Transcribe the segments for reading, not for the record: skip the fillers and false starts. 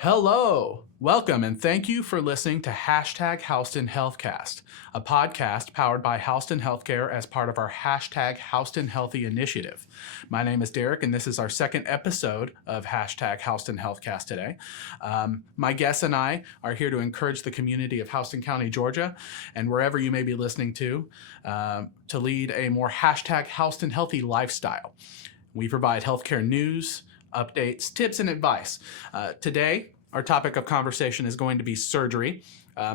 Hello, welcome, and thank you for listening to hashtag Houston Healthcast, a podcast powered by Houston Healthcare as part of our hashtag Houston Healthy initiative. My name is Derek, and this is our second episode of hashtag Houston Healthcast today. My guests and I are here to encourage the community of Houston County, Georgia, and wherever you may be listening to lead a more hashtag Houston Healthy lifestyle. We provide healthcare news, updates, tips, and advice. Today, our topic of conversation is going to be surgery,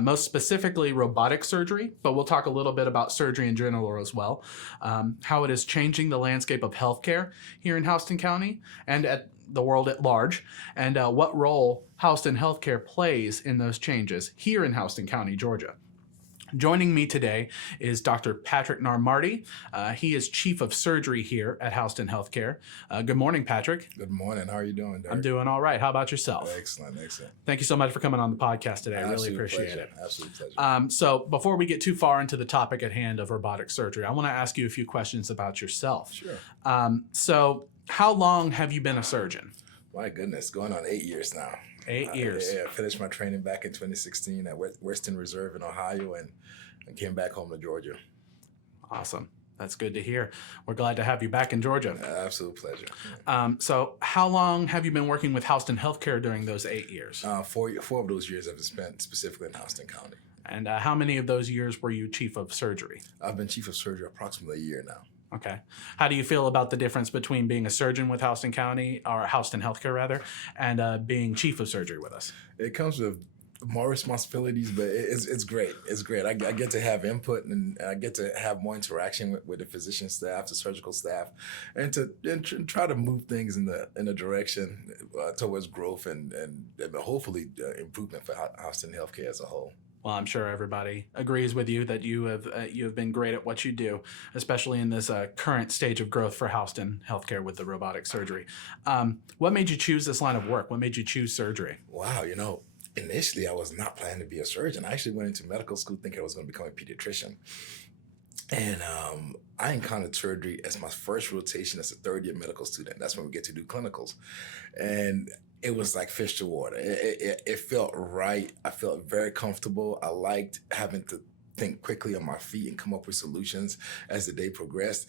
most specifically robotic surgery, but we'll talk a little bit about surgery in general as well, how it is changing the landscape of healthcare here in Houston County and at the world at large, and what role Houston Healthcare plays in those changes here in Houston County, Georgia. Joining me today is Dr. Patrick Narh-Martey. He is Chief of Surgery here at Houston Healthcare. Good morning, Patrick. Good morning. How are you doing, Derek? I'm doing all right. How about yourself? Excellent. Thank you so much for coming on the podcast today. I really appreciate pleasure. it. Absolute pleasure. So before we get too far into the topic at hand of robotic surgery, I want to ask you a few questions about yourself. Sure. So how long have you been a surgeon? My goodness, going on 8 years now. 8 years. I finished my training back in 2016 at Western Reserve in Ohio and came back home to Georgia. Awesome. That's good to hear. We're glad to have you back in Georgia. Absolute pleasure. So how long have you been working with Houston Healthcare during those 8 years? 4 of those years I've spent specifically in Houston County. And how many of those years were you Chief of Surgery? I've been Chief of Surgery approximately a year now. Okay. How do you feel about the difference between being a surgeon with Houston County, or Houston Healthcare rather, and being Chief of Surgery with us? It comes with more responsibilities, but it's great. It's great. I get to have input and I get to have more interaction with the physician staff, the surgical staff, and try to move things in the direction towards growth and hopefully improvement for Houston Healthcare as a whole. Well, I'm sure everybody agrees with you that you have been great at what you do, especially in this current stage of growth for Houston Healthcare with the robotic surgery. What made you choose this line of work? What made you choose surgery? Wow, initially I was not planning to be a surgeon. I actually went into medical school thinking I was going to become a pediatrician. And I encountered surgery as my first rotation as a third-year medical student. That's when we get to do clinicals. And it was like fish to water. It felt right. I felt very comfortable. I liked having to think quickly on my feet and come up with solutions as the day progressed.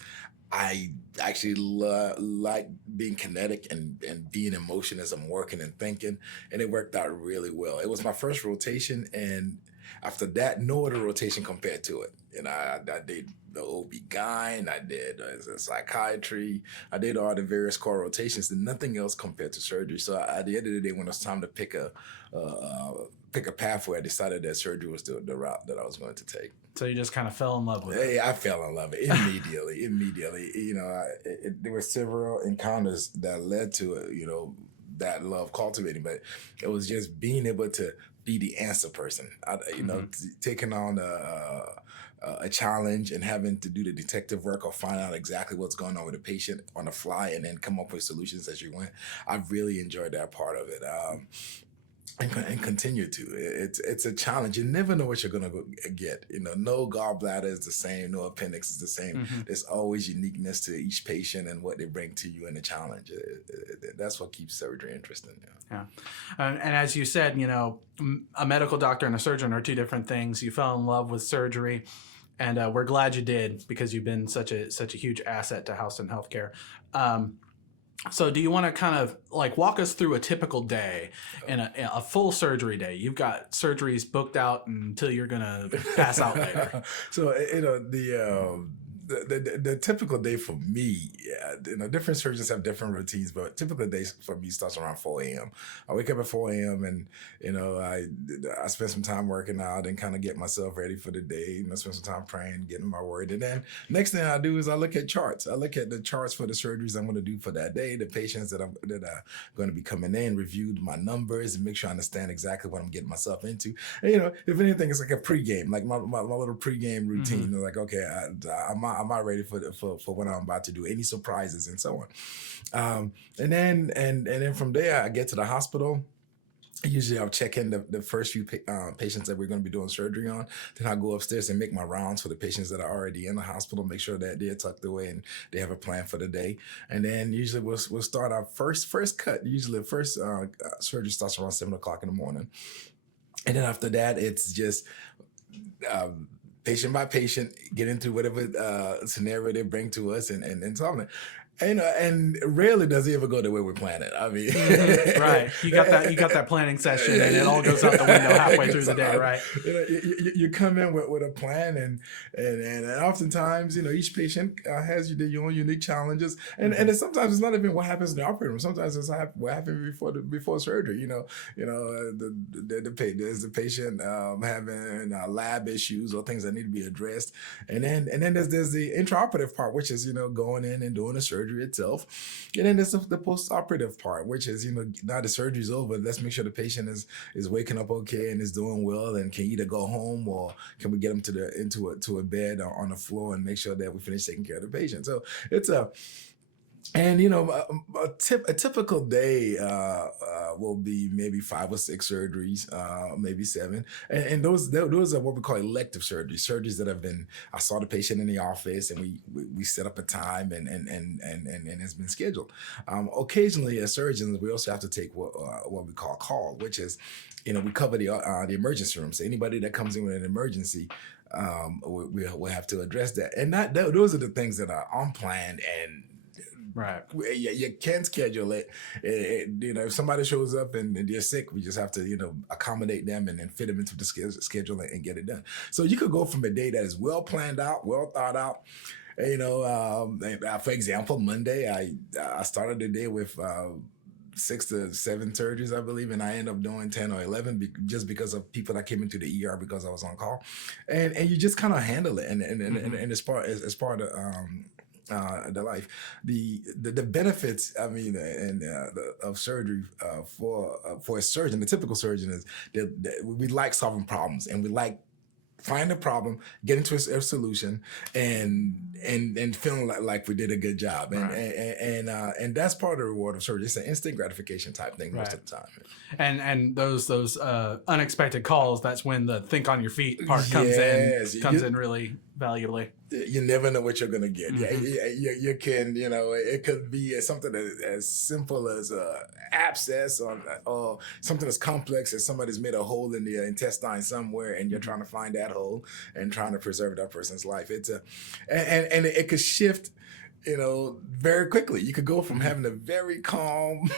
I actually like being kinetic and being in motion as I'm working and thinking, and it worked out really well. It was my first rotation, and after that, no other rotation compared to it. I did the OB-GYN, I did psychiatry, I did all the various core rotations, and nothing else compared to surgery. So at the end of the day, when it was time to pick a pathway, I decided that surgery was the route that I was going to take. So you just kind of fell in love with it? Yeah, I fell in love with it immediately. There were several encounters that led to it, that love cultivating, but it was just being able to be the answer person, taking on a challenge and having to do the detective work or find out exactly what's going on with the patient on the fly and then come up with solutions as you went. I really enjoyed that part of it. And continue to. It's a challenge. You never know what you're going to get. No gallbladder is the same. No appendix is the same. Mm-hmm. There's always uniqueness to each patient and what they bring to you in the challenge. That's what keeps surgery interesting. Yeah. And as you said, a medical doctor and a surgeon are two different things. You fell in love with surgery, and we're glad you did because you've been such a huge asset to Houston Healthcare. So do you want to kind of walk us through a typical day in a full surgery day? You've got surgeries booked out until you're going to pass out later. So, the typical day for me, different surgeons have different routines, but typical days for me starts around 4 a.m. I wake up at 4 a.m. and, I spend some time working out and kind of get myself ready for the day. Spend some time praying, getting my word. And then next thing I do is I look at charts. I look at the charts for the surgeries I'm going to do for that day, the patients that are going to be coming in, reviewed my numbers and make sure I understand exactly what I'm getting myself into. And, if anything, it's like a pregame, like my little pregame routine. Mm-hmm. Like, okay, I'm not ready for what I'm about to do, any surprises and so on. And then from there, I get to the hospital. Usually I'll check in the first few patients that we're going to be doing surgery on. Then I'll go upstairs and make my rounds for the patients that are already in the hospital, make sure that they're tucked away and they have a plan for the day. And then usually we'll start our first cut. Usually the first surgery starts around 7 o'clock in the morning. And then after that, it's just patient by patient, getting through whatever scenario they bring to us and solving it. And rarely does it ever go the way we plan it. I mean, Right. You got that planning session, and it all goes out the window halfway through the day, right? You come in with a plan, and oftentimes, each patient has their own unique challenges, and then sometimes it's not even what happens in the operating room. Sometimes it's what happened before surgery. There's the patient having lab issues or things that need to be addressed, and then there's the intraoperative part, which is going in and doing the surgery itself. And then there's the post-operative part, which is, now the surgery's over, let's make sure the patient is waking up okay and is doing well and can either go home or can we get them to a bed or on the floor and make sure that we finish taking care of the patient. So it's a typical day will be maybe 5 or 6 surgeries, maybe 7, and those are what we call elective surgeries that have been. I saw the patient in the office, and we set up a time, and it's been scheduled. Occasionally, as surgeons, we also have to take what we call call, which is, we cover the emergency room. So anybody that comes in with an emergency, we'll have to address that, and those are the things that are unplanned and. Right. You can schedule it. If somebody shows up and they're sick, we just have to, accommodate them and then fit them into the schedule and get it done. So you could go from a day that is well planned out, well thought out. For example, Monday, I started the day with 6 to 7 surgeries, I believe, and I end up doing 10 or 11 just because of people that came into the ER because I was on call, and you just kind of handle it, and as part of the life, the benefits. I mean, of surgery for a surgeon, the typical surgeon is that we like solving problems, and we like find a problem, get into a solution, and feeling like we did a good job, and that's part of the reward of surgery. It's an instant gratification type thing most of the time. And those unexpected calls, that's when the think on your feet part comes in really valuably. You never know what you're gonna get. You can, it could be something as simple as abscess or something as complex as somebody's made a hole in the intestine somewhere, and you're trying to find that hole and trying to preserve that person's life. And it could shift, very quickly. You could go from having a very calm,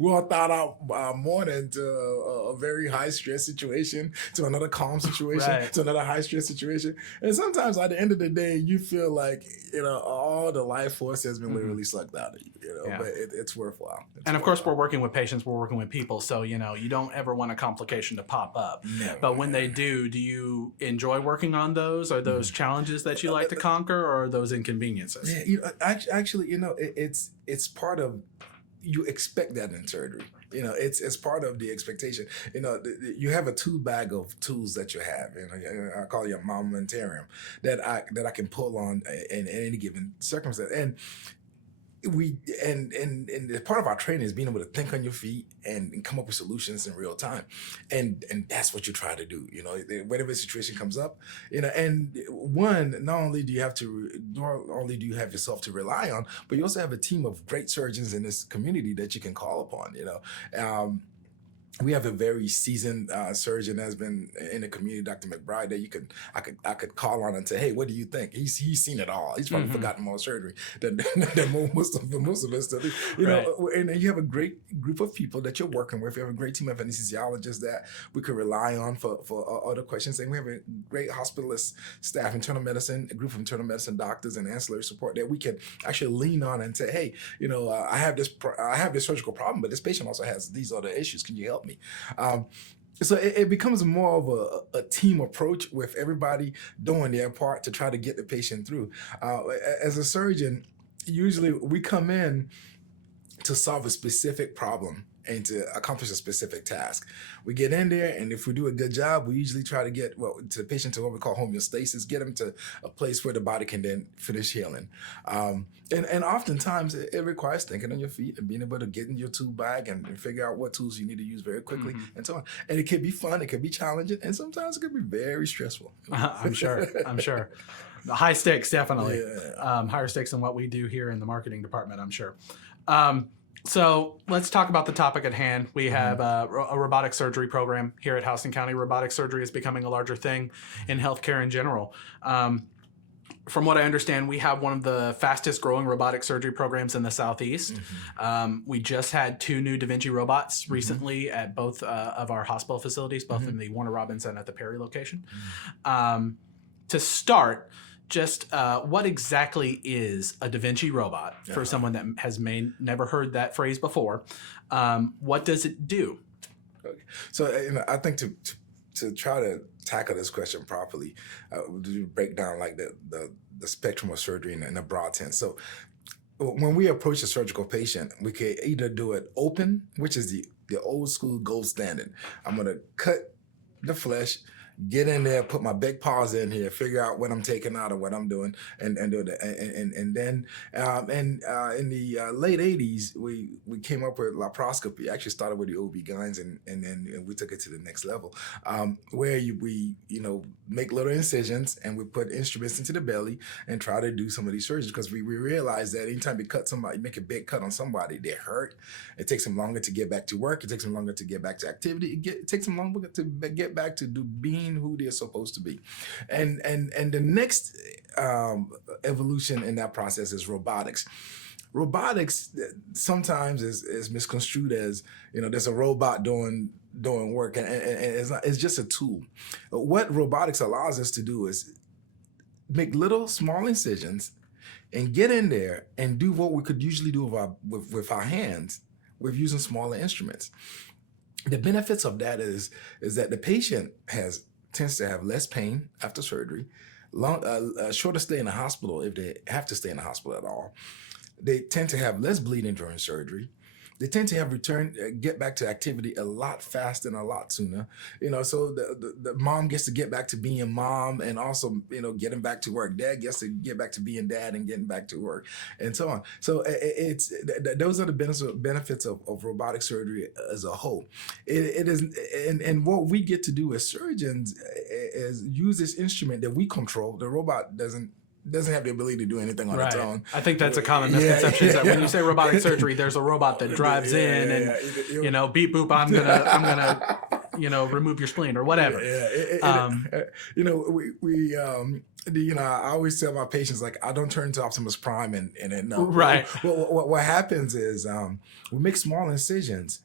well thought out morning to a very high stress situation, to another calm situation, to another high stress situation. And sometimes at the end of the day, you feel like, all the life force has been literally sucked out of you, but it's worthwhile. Of course, we're working with patients, we're working with people. So, you don't ever want a complication to pop up. Never. But when they do you enjoy working on those? Are those challenges that you like to conquer, or are those inconveniences? Yeah, actually, it's part of, you expect that in surgery. It's part of the expectation. You have a tool bag of tools that you have. I call it a armamentarium that I can pull on in any given circumstance. And part of our training is being able to think on your feet and come up with solutions in real time, and that's what you try to do. Whatever situation comes up, and not only do you have yourself to rely on, but you also have a team of great surgeons in this community that you can call upon. We have a very seasoned surgeon that's been in the community, Dr. McBride, that I could call on and say, hey, what do you think? He's seen it all. He's probably forgotten more surgery than most of us do. And you have a great group of people that you're working with. You have a great team of anesthesiologists that we could rely on for other questions. And we have a great hospitalist staff, internal medicine, a group of internal medicine doctors and ancillary support that we can actually lean on and say, hey, I have this surgical problem, but this patient also has these other issues. Can you help me? So it becomes more of a team approach with everybody doing their part to try to get the patient through. As a surgeon, usually we come in to solve a specific problem and to accomplish a specific task. We get in there, and if we do a good job, we usually try to get to the patient to what we call homeostasis, get them to a place where the body can then finish healing. And oftentimes it requires thinking on your feet and being able to get in your tool bag and figure out what tools you need to use very quickly and so on. And it can be fun, it can be challenging, and sometimes it can be very stressful. I'm sure. High stakes, definitely. Yeah. Higher stakes than what we do here in the marketing department, I'm sure. So let's talk about the topic at hand. We have a robotic surgery program here at Houston County. Robotic surgery is becoming a larger thing in healthcare in general. From what I understand, we have one of the fastest growing robotic surgery programs in the Southeast. We just had 2 new Da Vinci robots recently at both of our hospital facilities, both in the Warner Robins and at the Perry location. To start, just what exactly is a Da Vinci robot for someone that has never heard that phrase before? What does it do? Okay. So I think to try to tackle this question properly, to break down like the spectrum of surgery in a broad sense. So when we approach a surgical patient, we can either do it open, which is the old school gold standard. I'm going to cut the flesh, get in there, put my big paws in here, figure out what I'm taking out or what I'm doing, and do that. And then in the late '80s, we came up with laparoscopy. Actually started with the OB-GYNs, and then we took it to the next level, where we make little incisions and we put instruments into the belly and try to do some of these surgeries, because we realize that anytime you cut somebody, make a big cut on somebody, they hurt. It takes them longer to get back to work. It takes them longer to get back to activity. It takes them longer to get back to being who they're supposed to be. And the next evolution in that process is robotics. Robotics sometimes is misconstrued as, there's a robot doing work, and it's just a tool. What robotics allows us to do is make little small incisions and get in there and do what we could usually do with our hands with using smaller instruments. The benefits of that is that the patient tends to have less pain after surgery, shorter stay in the hospital if they have to stay in the hospital at all. They tend to have less bleeding during surgery. They tend to have get back to activity a lot faster and a lot sooner. So the mom gets to get back to being mom, and also, getting back to work. Dad gets to get back to being dad and getting back to work, and so on. So those are the benefits of robotic surgery as a whole. It is, and what we get to do as surgeons is use this instrument that we control. The robot doesn't have the ability to do anything on its own. I think that's a common misconception. That when you say robotic surgery, there's a robot that drives in and beep boop, I'm gonna remove your spleen or whatever. I always tell my patients, like, I don't turn to Optimus Prime and no. Right. What happens is we make small incisions.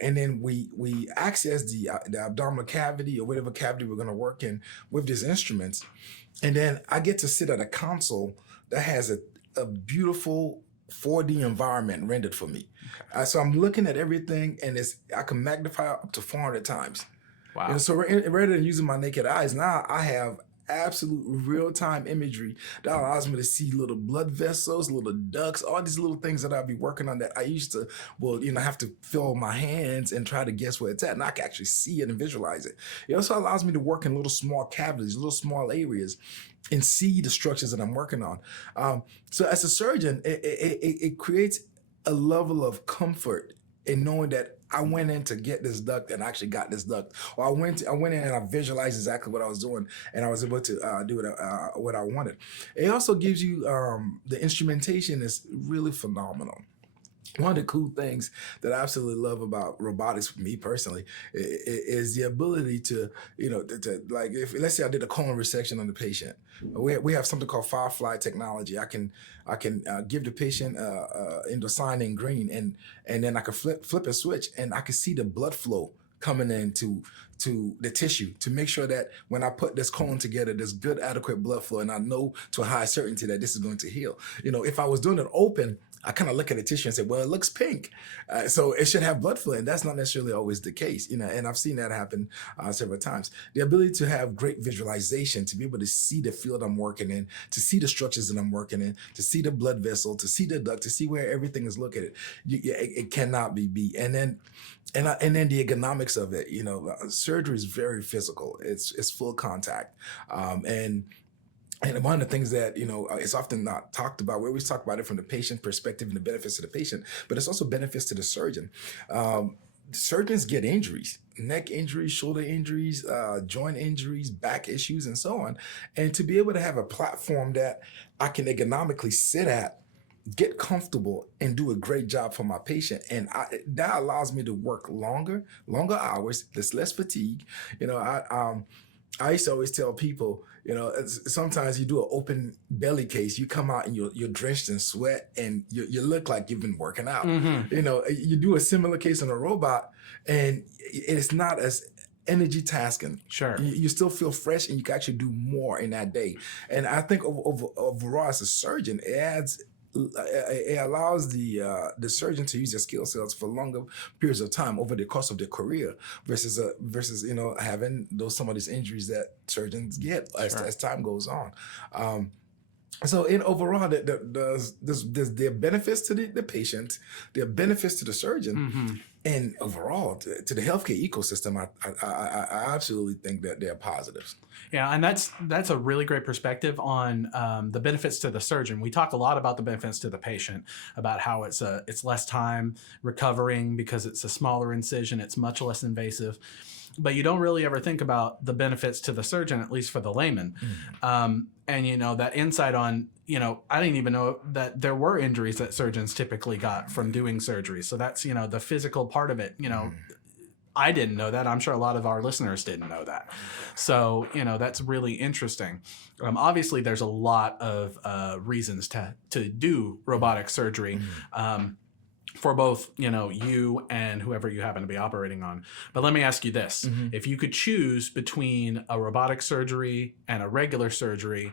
And then we access the abdominal cavity or whatever cavity we're going to work in with these instruments. And then I get to sit at a console that has a beautiful 4D environment rendered for me. Okay. So I'm looking at everything, and I can magnify up to 400 times. Wow. So rather than using my naked eyes, now I have absolute real-time imagery that allows me to see little blood vessels, little ducts, all these little things that I'll be working on that I used to, have to fill my hands and try to guess where it's at. And I can actually see it and visualize it. It also allows me to work in little small cavities, little small areas, and see the structures that I'm working on. So as a surgeon, it creates a level of comfort in knowing that I went in to get this duct and actually got this duct. Or I went in and I visualized exactly what I was doing, and I was able to do what I wanted. It also gives you, the instrumentation is really phenomenal. One of the cool things that I absolutely love about robotics, for me personally, is the ability to, like, if let's say I did a colon resection on the patient, we have something called Firefly technology. I can give the patient endosign in green, and then I can flip a switch, and I can see the blood flow coming into the tissue to make sure that when I put this colon together, there's good, adequate blood flow, and I know to a high certainty that this is going to heal. If I was doing it open, I kind of look at the tissue and say, well, it looks pink, so it should have blood flow, and that's not necessarily always the case, And I've seen that happen several times. The ability to have great visualization, to be able to see the field I'm working in, to see the structures that I'm working in, to see the blood vessel, to see the duct, to see where everything is located, it cannot be beat. And then the economics of it, surgery is very physical. It's full contact, and one of the things that, it's often not talked about, we always talk about it from the patient perspective and the benefits to the patient, but it's also benefits to the surgeon. Surgeons get injuries, neck injuries, shoulder injuries, joint injuries, back issues, and so on. And to be able to have a platform that I can economically sit at, get comfortable, and do a great job for my patient, and that allows me to work longer hours. There's less fatigue. I used to always tell people, sometimes you do an open belly case, you come out and you're drenched in sweat, and you look like you've been working out. You do a similar case on a robot, and it's not as energy tasking. Sure. You still feel fresh, and you can actually do more in that day. And I think overall, as a surgeon, it allows the surgeon to use their skill sets for longer periods of time over the course of their career versus having some of these injuries that surgeons get as time goes on. So in overall, there's there are benefits to the patient, there are benefits to the surgeon, and overall to the healthcare ecosystem. I absolutely think that they're positives. Yeah, and that's a really great perspective on the benefits to the surgeon. We talk a lot about the benefits to the patient, about how it's less time recovering because it's a smaller incision, it's much less invasive. But you don't really ever think about the benefits to the surgeon, at least for the layman. And that insight on, I didn't even know that there were injuries that surgeons typically got from doing surgery. So that's, the physical part of it. I didn't know that. I'm sure a lot of our listeners didn't know that. So, that's really interesting. Obviously, there's a lot of reasons to do robotic surgery. For both, you and whoever you happen to be operating on. But let me ask you this. If you could choose between a robotic surgery and a regular surgery,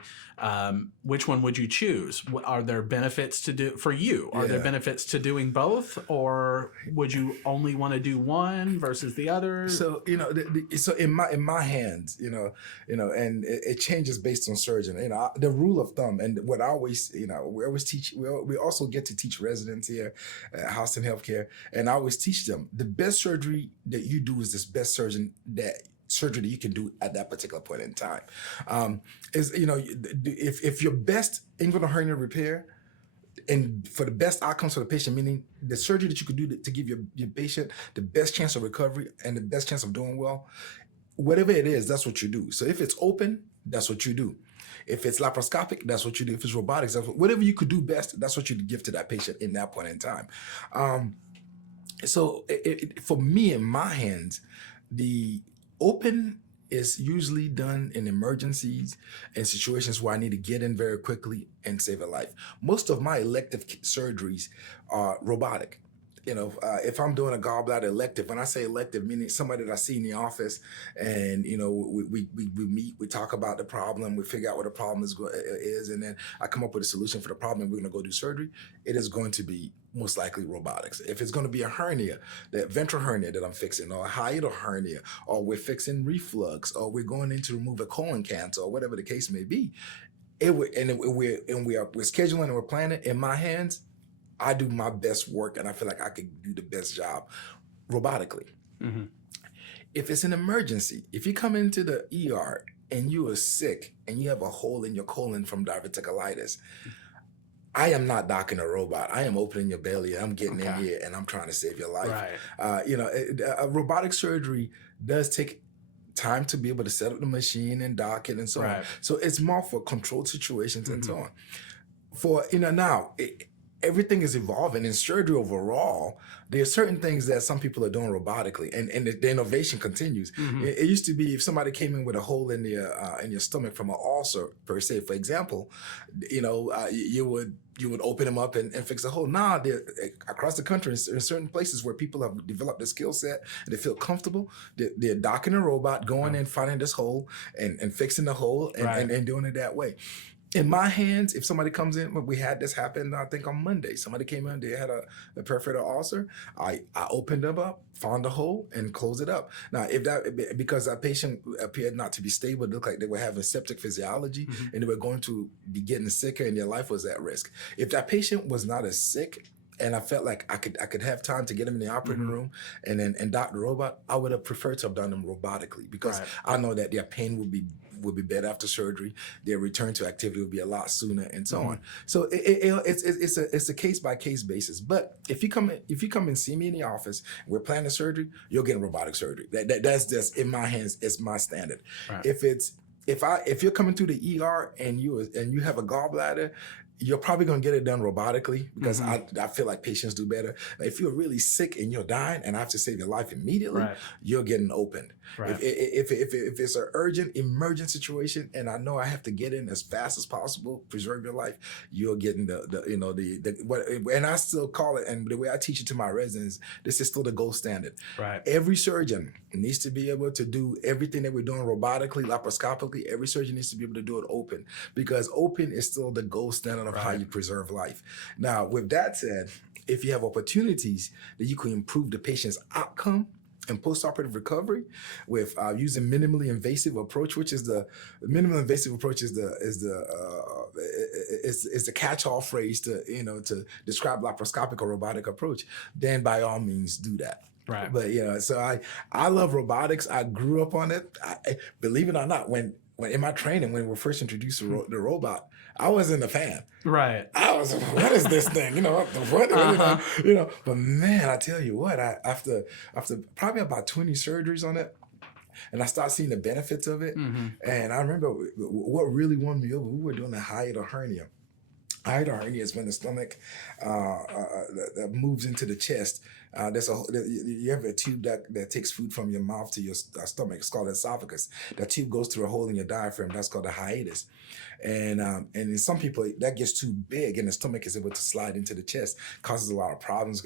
which one would you choose? Are there benefits to do for you? Are there benefits to doing both, or would you only want to do one versus the other? So, so in my hands, and it changes based on surgeon. The rule of thumb, and what I always, we always teach, we also get to teach residents here at Houston Healthcare, and I always teach them the best surgery that you do is the best surgery that you can do at that particular point in time. If your best inguinal hernia repair and for the best outcomes for the patient, meaning the surgery that you could do to give your patient the best chance of recovery and the best chance of doing well, whatever it is, that's what you do. So if it's open, that's what you do. If it's laparoscopic, that's what you do. If it's robotics, whatever you could do best, that's what you give to that patient in that point in time. So for me, in my hands, the open is usually done in emergencies and situations where I need to get in very quickly and save a life. Most of my elective surgeries are robotic. If I'm doing a gallbladder elective, when I say elective, meaning somebody that I see in the office, and we meet, we talk about the problem, we figure out what the problem is, and then I come up with a solution for the problem, and we're going to go do surgery. It is going to be most likely robotics. If it's going to be a hernia, that ventral hernia that I'm fixing, or a hiatal hernia, or we're fixing reflux, or we're going in to remove a colon cancer, or whatever the case may be, we're scheduling and we're planning. In my hands, I do my best work, and I feel like I could do the best job robotically. If it's an emergency, if you come into the ER and you are sick and you have a hole in your colon from diverticulitis, I am not docking a robot. I am opening your belly, and I'm getting in here, and I'm trying to save your life. Right. Robotic surgery does take time to be able to set up the machine and dock it and so on. So it's more for controlled situations and so on. For, now, everything is evolving in surgery overall. There are certain things that some people are doing robotically, and the innovation continues. It used to be if somebody came in with a hole in your stomach from an ulcer, per se, for example, you would open them up and fix a hole. Now, across the country, in certain places where people have developed the skill set and they feel comfortable, they're docking a robot, going in, finding this hole and fixing the hole and doing it that way. In my hands, if somebody comes in, we had this happen, I think on Monday. Somebody came in, they had a perforated ulcer. I opened them up, found a hole, and closed it up. Now, if that, because that patient appeared not to be stable, it looked like they were having septic physiology and they were going to be getting sicker and their life was at risk. If that patient was not as sick, and I felt like I could have time to get them in the operating room and dock the robot, I would have preferred to have done them robotically because I know that their pain would be better after surgery. Their return to activity would be a lot sooner, and so on. So it's a case by case basis. But if you come and see me in the office, we're planning surgery, you're getting robotic surgery. That's just in my hands. It's my standard. Right. If you're coming through the ER and you have a gallbladder, you're probably going to get it done robotically because I feel like patients do better. If you're really sick and you're dying and I have to save your life immediately, you're getting opened. Right. If it's an urgent emergent situation and I know I have to get in as fast as possible, preserve your life, you're getting and I still call it, and the way I teach it to my residents, this is still the gold standard. Right. Every surgeon needs to be able to do everything that we're doing robotically, laparoscopically. Every surgeon needs to be able to do it open because open is still the gold standard of how you preserve life. Now, with that said, if you have opportunities that you can improve the patient's outcome and post-operative recovery with using minimally invasive approach, which is the minimally invasive approach is the catch-all phrase to describe laparoscopic or robotic approach, then by all means do that. Right. But so I love robotics. I grew up on it. Believe it or not, when in my training, when we were first introduced to the robot, I wasn't a fan. Right. I was, what is this thing? What? But man, I tell you what, after probably about 20 surgeries on it, and I started seeing the benefits of it. And I remember what really won me over. We were doing a hiatal hernia. Hiatal hernia is when the stomach that moves into the chest. You have a tube that takes food from your mouth to your stomach. It's called the esophagus. That tube goes through a hole in your diaphragm. That's called a hiatus. And in some people, that gets too big and the stomach is able to slide into the chest, causes a lot of problems,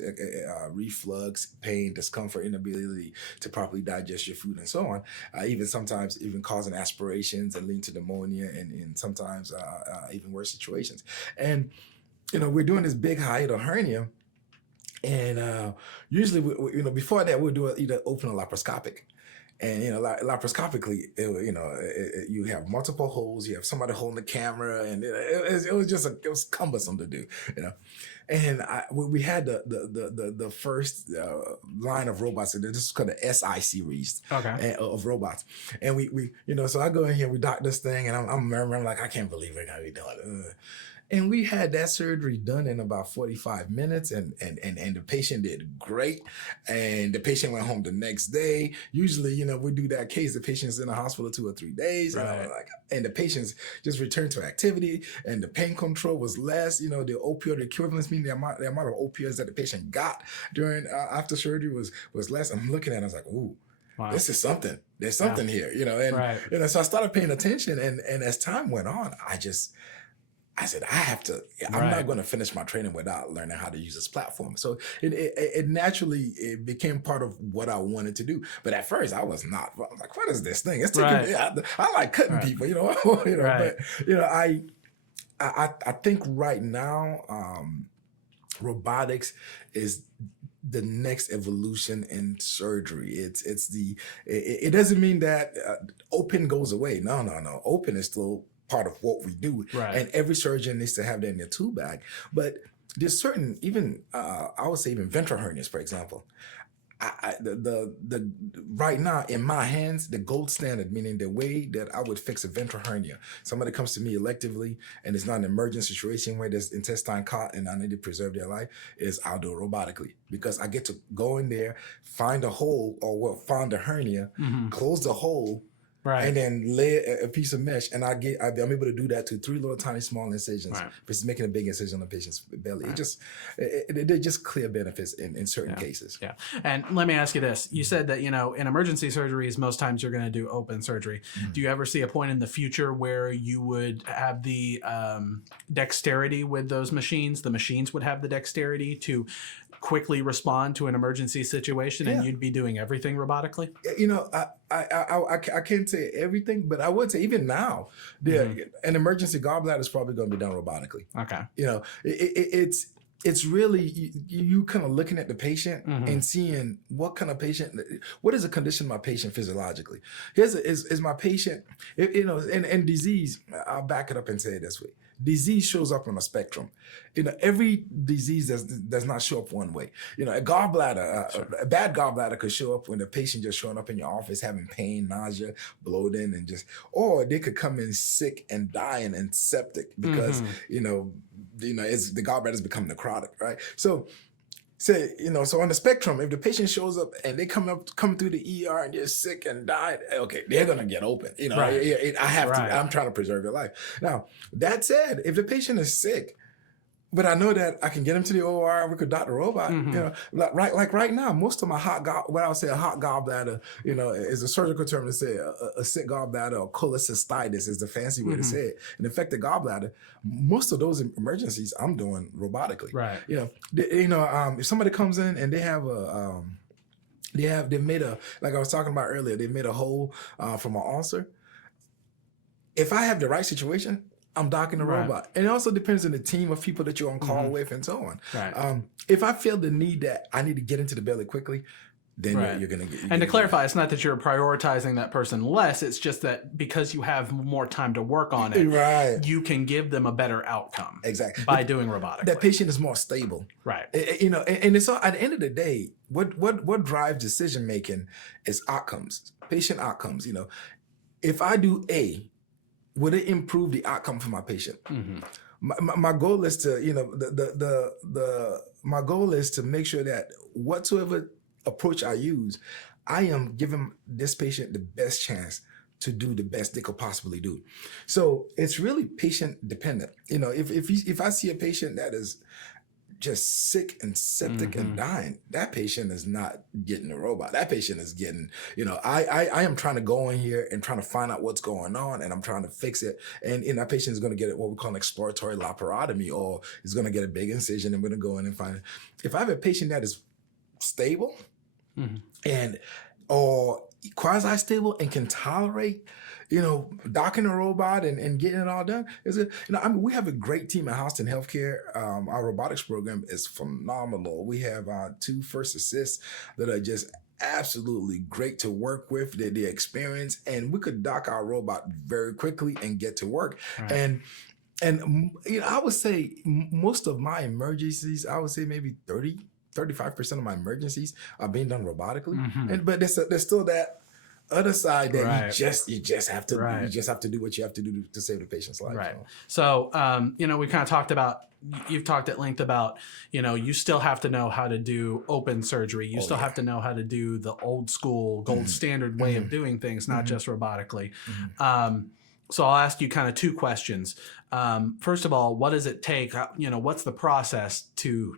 reflux, pain, discomfort, inability to properly digest your food and so on. Sometimes causing aspirations and leading to pneumonia and sometimes even worse situations. And, we're doing this big hiatal hernia. And usually, before that, we'll do either open or laparoscopic. And, laparoscopically, you have multiple holes, you have somebody holding the camera, and it was cumbersome to do, And we had the first line of robots, and this is called the SI series of robots. And we so I go in here, we dock this thing, and I'm murmuring like, I can't believe we're gonna be doing it. And we had that surgery done in about 45 minutes, and the patient did great. And the patient went home the next day. Usually, we do that case, the patient's in the hospital 2 or 3 days, and the patients just returned to activity, and the pain control was less. The opioid equivalence, meaning the amount of opioids that the patient got during after surgery was less. I'm looking at it, I was like, ooh. Wow. This is something. There's something here, so I started paying attention, and as time went on, I said, I have to, I'm not going to finish my training without learning how to use this platform. So it naturally became part of what I wanted to do. But at first I was not. I was like, what is this thing? It's taking me, I like cutting people, but, I think right now, robotics is the next evolution in surgery. It doesn't mean that open goes away. No. Open is still part of what we do, and every surgeon needs to have that in their tool bag. But there's certain, I would say even ventral hernias, for example. The right now in my hands, the gold standard, meaning the way that I would fix a ventral hernia. Somebody comes to me electively and it's not an emergent situation where there's intestine caught and I need to preserve their life, is I'll do it robotically, because I get to go in there, find a hole find a hernia, close the hole, and then lay a piece of mesh, and I'm able to do that to 3 little tiny small incisions versus making a big incision on the patient's belly. They're just clear benefits in certain cases. Yeah. And let me ask you this. You said that, in emergency surgeries, most times you're going to do open surgery. Do you ever see a point in the future where you would have the dexterity with those machines? The machines would have the dexterity to quickly respond to an emergency situation, and Yeah. you'd be doing everything robotically? You know, I can't say everything, but I would say even now, an emergency gallbladder is probably going to be done robotically. Okay. You know, it's really you kind of looking at the patient and seeing what kind of patient, what is the condition of my patient physiologically. Is my patient, you know, and disease. I'll back it up and say it this way. Disease shows up on a spectrum. You know, every disease does not show up one way. You know, a gallbladder, a bad gallbladder could show up when the patient just showing up in your office having pain, nausea, bloating, and just, or they could come in sick and dying and septic because you know, it's the gallbladder's become necrotic, right? So on the spectrum, if the patient shows up and they come through the ER and they're sick and died, okay, they're gonna get open. You know, Right. I have to. I'm trying to preserve your life. Now, that said, if the patient is sick, but I know that I can get him to the OR. We could dot the robot. You know, like right now, most of my what I would say a hot gallbladder, you know, is a surgical term to say a sick gallbladder, or cholecystitis is the fancy way to say it. An infected gallbladder. Most of those emergencies I'm doing robotically. Right. You know, if somebody comes in and they have they made a, like I was talking about earlier, they made a hole from an ulcer. If I have the right situation, I'm docking the robot. And it also depends on the team of people that you're on call with and so on. Right. If I feel the need that I need to get into the belly quickly, then you're going to get... And to clarify, it's not that you're prioritizing that person less. It's just that because you have more time to work on it, you can give them a better outcome by doing robotic. That patient is more stable. Right. You know, and it's all, at the end of the day, what drives decision-making is outcomes, patient outcomes. You know, if I do A, would it improve the outcome for my patient? My goal is to, you know, my goal is to make sure that whatsoever approach I use, I am giving this patient the best chance to do the best they could possibly do. So it's really patient dependent. You know, if I see a patient that is just sick and septic and dying, that patient is not getting a robot. That patient is getting, you know, I am trying to go in here and trying to find out what's going on, and I'm trying to fix it. And that patient is going to get what we call an exploratory laparotomy, or is going to get a big incision, and we're going to go in and find it. If I have a patient that is stable and or quasi-stable and can tolerate, you know, docking a robot and getting it all done. You know, I mean, we have a great team at Houston Healthcare. Our robotics program is phenomenal. We have 2 first assists that are just absolutely great to work with. They're experienced, and we could dock our robot very quickly and get to work. And you know, I would say most of my emergencies, I would say maybe 35% of my emergencies are being done robotically. But there's still that other side that you just have to do what you have to do to save the patient's life. Right. So you know, we kind of talked about, you've talked at length about, you know, you still have to know how to do open surgery. You still have to know how to do the old school gold standard way of doing things, not just robotically. So I'll ask you kind of 2 questions. First of all, what does it take? You know, what's the process to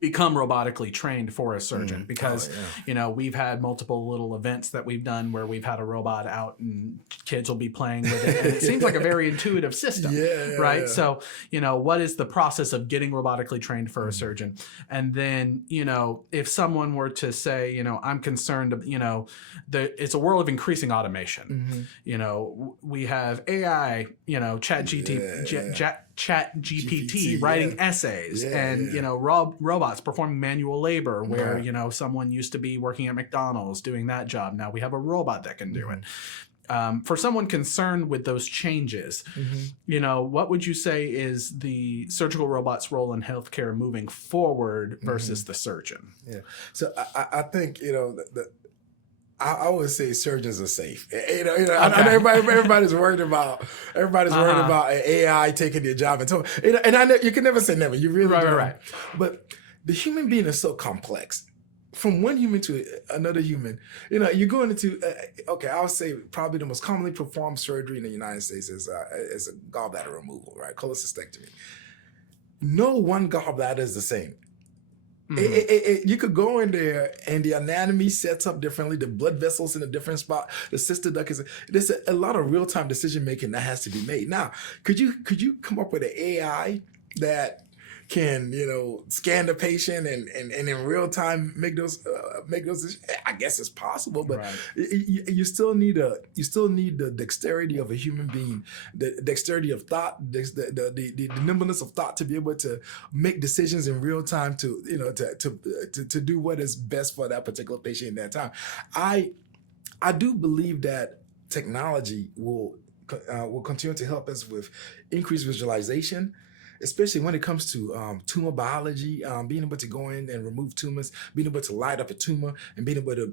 become robotically trained for a surgeon? Because, you know, we've had multiple little events that we've done where we've had a robot out and kids will be playing with it. And it seems like a very intuitive system, right? So, you know, what is the process of getting robotically trained for a surgeon? And then, you know, if someone were to say, you know, I'm concerned, you know, it's a world of increasing automation. You know, we have AI, you know, ChatGPT writing essays, and you know, robots performing manual labor where you know, someone used to be working at McDonald's doing that job. Now we have a robot that can do it. For someone concerned with those changes, you know, what would you say is the surgical robot's role in healthcare moving forward versus the surgeon? So I think, you know, I would say surgeons are safe. You know, I know everybody's worried about AI taking their job, and so, you know, and I know you can never say never. You really don't. But the human being is so complex. From one human to another human, you know, you're going into I would say probably the most commonly performed surgery in the United States is a gallbladder removal, right? Cholecystectomy. No one gallbladder is the same. You could go in there and the anatomy sets up differently. The blood vessels in a different spot. The cyst duct is. There's a lot of real time decision making that has to be made. Now, could you come up with an AI that can, scan the patient and in real time make those. I guess it's possible, but Right. you still need the dexterity of a human being, the dexterity of thought, the nimbleness of thought to be able to make decisions in real time to to do what is best for that particular patient in that time. I do believe that technology will continue to help us with increased visualization, especially when it comes to tumor biology, being able to go in and remove tumors, being able to light up a tumor, and being able to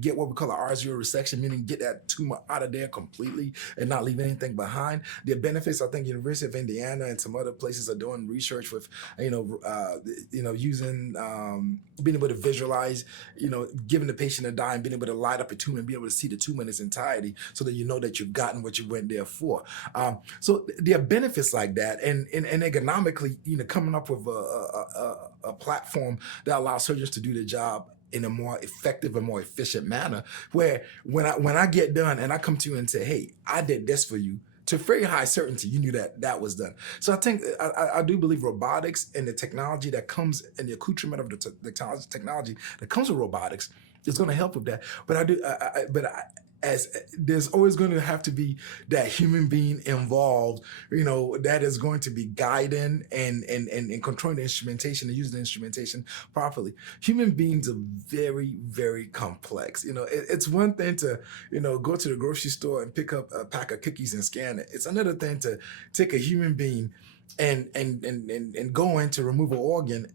get what we call an R0 resection, meaning get that tumor out of there completely and not leave anything behind. The benefits, I think, University of Indiana and some other places are doing research with, using being able to visualize, giving the patient a dye and being able to light up a tumor and be able to see the tumor in its entirety, so that you know that you've gotten what you went there for. So there are benefits like that, and economically, coming up with a platform that allows surgeons to do their job in a more effective and more efficient manner, where when I get done and I come to you and say, hey, I did this for you, to very high certainty, you knew that was done. So I think I do believe robotics and the technology that comes, and the accoutrement of the technology that comes with robotics is going to help with that. But as there's always going to have to be that human being involved, that is going to be guiding and controlling the instrumentation and using the instrumentation properly. Human beings are very, very complex. It's one thing to, go to the grocery store and pick up a pack of cookies and scan it. It's another thing to take a human being and go in to remove an organ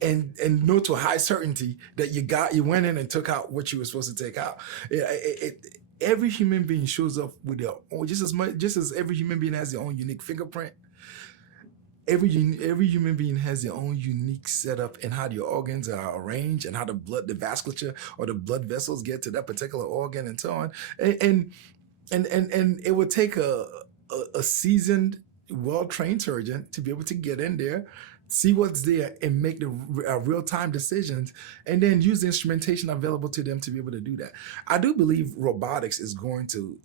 and know to a high certainty that you went in and took out what you were supposed to take out. Every human being shows up with their own, just as every human being has their own unique fingerprint. Every human being has their own unique setup in how the organs are arranged and how the vasculature or the blood vessels get to that particular organ and so on. And it would take a seasoned, well-trained surgeon to be able to get in there, see what's there, and make the real-time decisions, and then use the instrumentation available to them to be able to do that. I do believe robotics is going to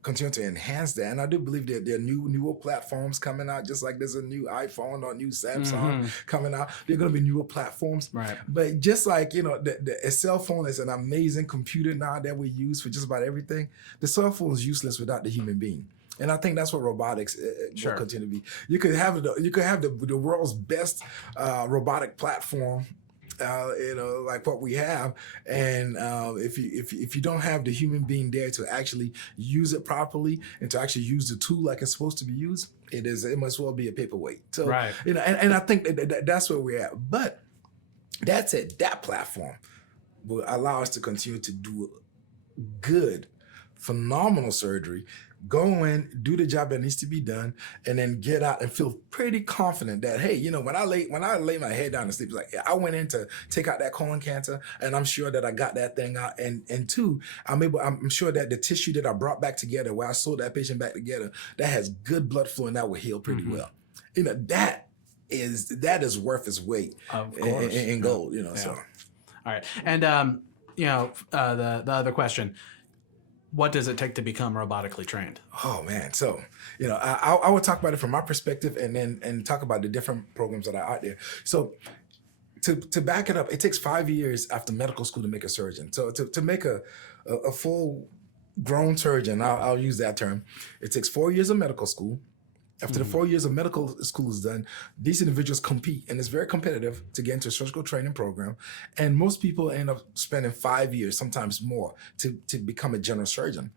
continue to enhance that, and I do believe that there are newer platforms coming out, just like there's a new iPhone or new Samsung coming out. There are going to be newer platforms, right? But just like a cell phone is an amazing computer now that we use for just about everything. The cell phone is useless without the human being. And I think that's what robotics will continue to be. You could have the world's best robotic platform, like what we have, and if you don't have the human being there to actually use it properly and to actually use the tool like it's supposed to be used, it must well be a paperweight. So right. And I think that's where we're at. But that's it. That platform will allow us to continue to do good, phenomenal surgery. Go in, do the job that needs to be done, and then get out and feel pretty confident that, hey, when I lay my head down to sleep, it's like, yeah, I went in to take out that colon cancer, and I'm sure that I got that thing out. And two, I'm sure that the tissue that I brought back together, where I sewed that patient back together, that has good blood flow and that will heal pretty well. That is worth its weight in gold. So. All right, and the other question. What does it take to become robotically trained? Oh man, so I would talk about it from my perspective, and talk about the different programs that are out there. So to back it up, it takes 5 years after medical school to make a surgeon. So to make a full grown surgeon, I'll use that term, it takes 4 years of medical school. After the 4 years of medical school is done, these individuals compete, and it's very competitive to get into a surgical training program. And most people end up spending 5 years, sometimes more, to become a general surgeon.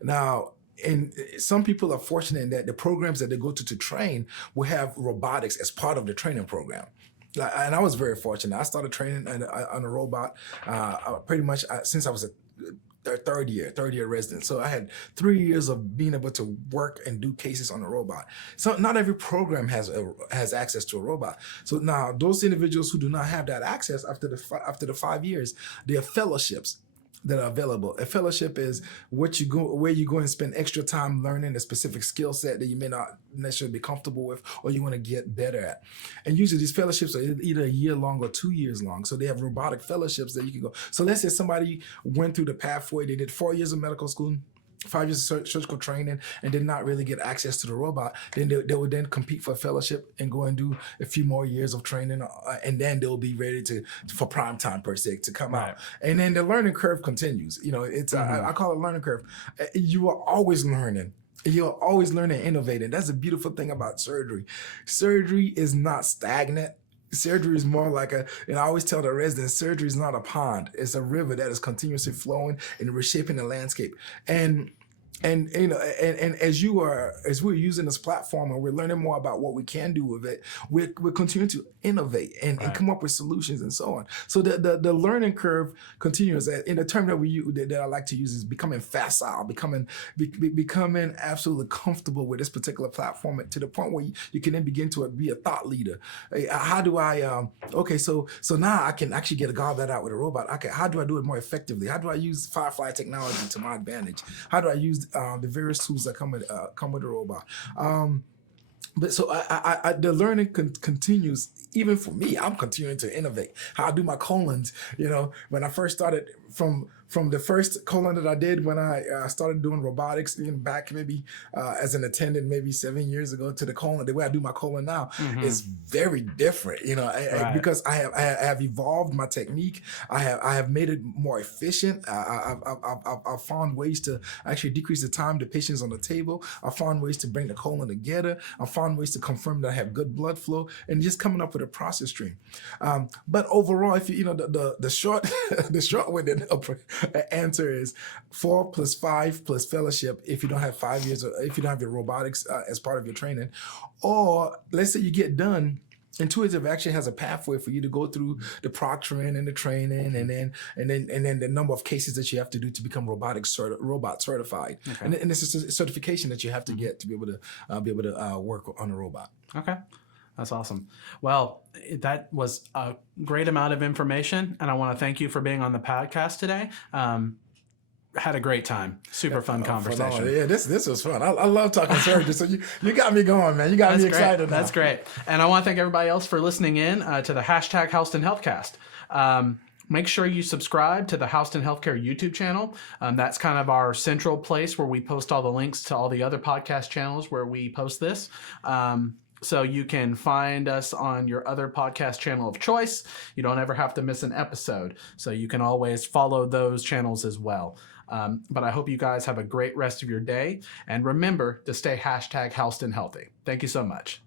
Now, and some people are fortunate in that the programs that they go to train will have robotics as part of the training program. And I was very fortunate. I started training on a robot pretty much since I was a third year resident. So I had 3 years of being able to work and do cases on a robot. So not every program has access to a robot. So now those individuals who do not have that access after the 5 years, there are fellowships that are available. A fellowship is where you go and spend extra time learning a specific skill set that you may not necessarily be comfortable with or you want to get better at. And usually these fellowships are either a year long or 2 years long. So they have robotic fellowships that you can go. So let's say somebody went through the pathway, they did 4 years of medical school, 5 years of surgical training and did not really get access to the robot, then they would then compete for a fellowship and go and do a few more years of training, and then they'll be ready for prime time per se to come Right. out. And then the learning curve continues. It's I call it learning curve. You are always learning. You're always learning and innovating. That's the beautiful thing about surgery. Surgery is not stagnant. Surgery is more like and I always tell the residents, surgery is not a pond. It's a river that is continuously flowing and reshaping the landscape. And as we're using this platform and we're learning more about what we can do with it, we're continuing to innovate and come up with solutions and so on. So the learning curve continues. In the term that we use, that I like to use, is becoming facile, becoming absolutely comfortable with this particular platform to the point where you can then begin to be a thought leader. How do I? So now I can actually get a gallbladder out with a robot. Okay, how do I do it more effectively? How do I use Firefly technology to my advantage? How do I use the various tools that come with the robot? But so the learning continues. Even for me, I'm continuing to innovate. How I do my colons. When I first started from the first colon that I did when I started doing robotics, back maybe as an attendant maybe 7 years ago, to the colon, the way I do my colon now is very different. Because I have evolved my technique. I have made it more efficient. I've found ways to actually decrease the time the patient's on the table. I found ways to bring the colon together. I found ways to confirm that I have good blood flow, and just coming up with a process stream. But overall, if the short the short-winded answer is 4 + 5 + fellowship if you don't have 5 years, or if you don't have your robotics as part of your training. Or let's say you get done, Intuitive actually has a pathway for you to go through the proctoring and the training, and then the number of cases that you have to do to become robot certified. Okay. And this is a certification that you have to get to be able to work on a robot. Okay. That's awesome. Well, that was a great amount of information, and I want to thank you for being on the podcast today. Had a great time. Super fun conversation. Yeah, this was fun. I love talking surgery. So you got me going, man. You got me excited. That's great. And I want to thank everybody else for listening in to the #Houston Healthcast. Make sure you subscribe to the Houston Healthcare YouTube channel. That's kind of our central place where we post all the links to all the other podcast channels where we post this. So you can find us on your other podcast channel of choice. You don't ever have to miss an episode. So you can always follow those channels as well. But I hope you guys have a great rest of your day. And remember to stay #Houston Healthy. Thank you so much.